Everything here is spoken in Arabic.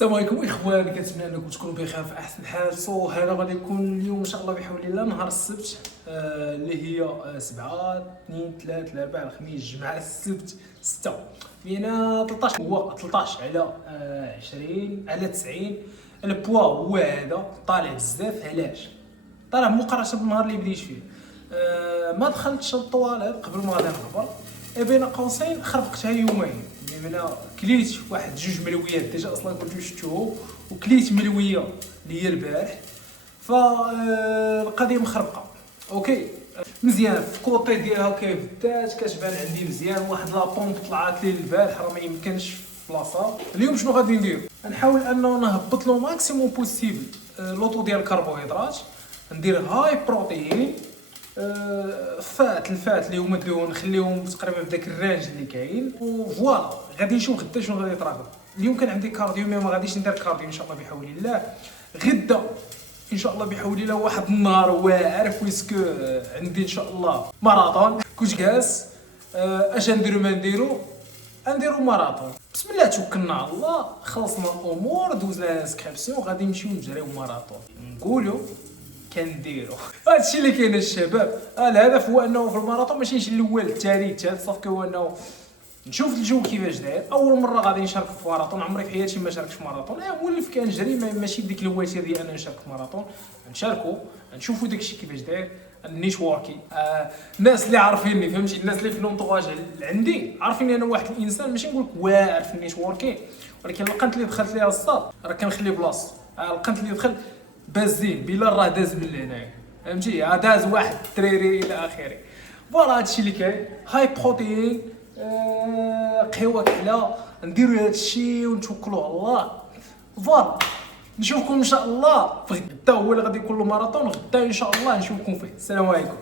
السلام عليكم اخوان، كنتمنى انكم تكونوا بخير في احسن حال. هذا غادي يكون اليوم ان شاء الله بحول الله نهار السبت، اللي هي 7 2 3 4 الخميس الجمعه السبت 6 فينا 13 هو 13 على 20 على 90. البوا هو هذا طالع بزاف. علاش طالع مقارنه بالنهار اللي بديت فيه؟ ما دخلتش للطواليت قبل ما غادي نهبط، بين قوسين خربقتها يومين. بمعنى كليت واحد 2 ملويات ديجا اصلا كنت شفتوه، وكليت ملويه اللي هي البارح، فالقضيه مخربقه. اوكي مزيان في كوطي ديالها كيف بدات كتبان عندي مزيان. واحد لابومب طلعت لي البارح راه ما يمكنش في بلاصه. اليوم شنو غادي ندير؟ نحاول انه نهبط لو ماكسيموم بوسيبل لوطو ديال الكربوهيدرات، ندير هاي بروتين، الفات اللي هما الدهون نخليهم تقريبا في داك الرانج اللي كاين. وفوالا غادي نشوف غدا شنو غادي يطرا. اليوم كان عندي كارديو مي ما غاديش ندير كارديو ان شاء الله بحول الله. غدا ان شاء الله بحول الله واحد النهار واعر ويسكو عندي ان شاء الله ماراطون. كنت جالس اش نديرو ما نديرو ماراطون. بسم الله توكلنا على الله، خلصنا الامور دوزنا الانسكريبسيون غادي نمشيو نجريو ماراطون. نقولوا كنديرو هادشي اللي كاين الشباب. الهدف هو انه في الماراطون ماشي نجي الاول الثاني الثالث، صافي هو انه نشوف الجو كيفاش داير. اول مره غادي نشارك في ماراطون، عمري في حياتي ما شاركت في ماراطون. مولف كنجري ماشي بديك الوتيره ديال انا نشارك في ماراطون. نشاركو نشوفوا داكشي كيفاش داير. النيتوركي الناس اللي عارفيني فهمتي، الناس اللي في لونطواج عندي عارفيني انا واحد الانسان ماشي نقول لك واعر في النيتوركي، ولكن القنت اللي دخلت ليها الصاد راه كنخلي بلاصه. القنت اللي دخل بازين بلا راه داز من هنايا فهمتي، داز واحد الدريري الى اخره. فوالا هادشي اللي كاين. هاي بروتين، قهوه كحله، نديرو هادشي ونتوكلوا على الله. فوالا نشوفكم ان شاء الله في غدا، هو اللي غادي يكون له ماراطون غدا ان شاء الله نشوفكم فيه. السلام عليكم.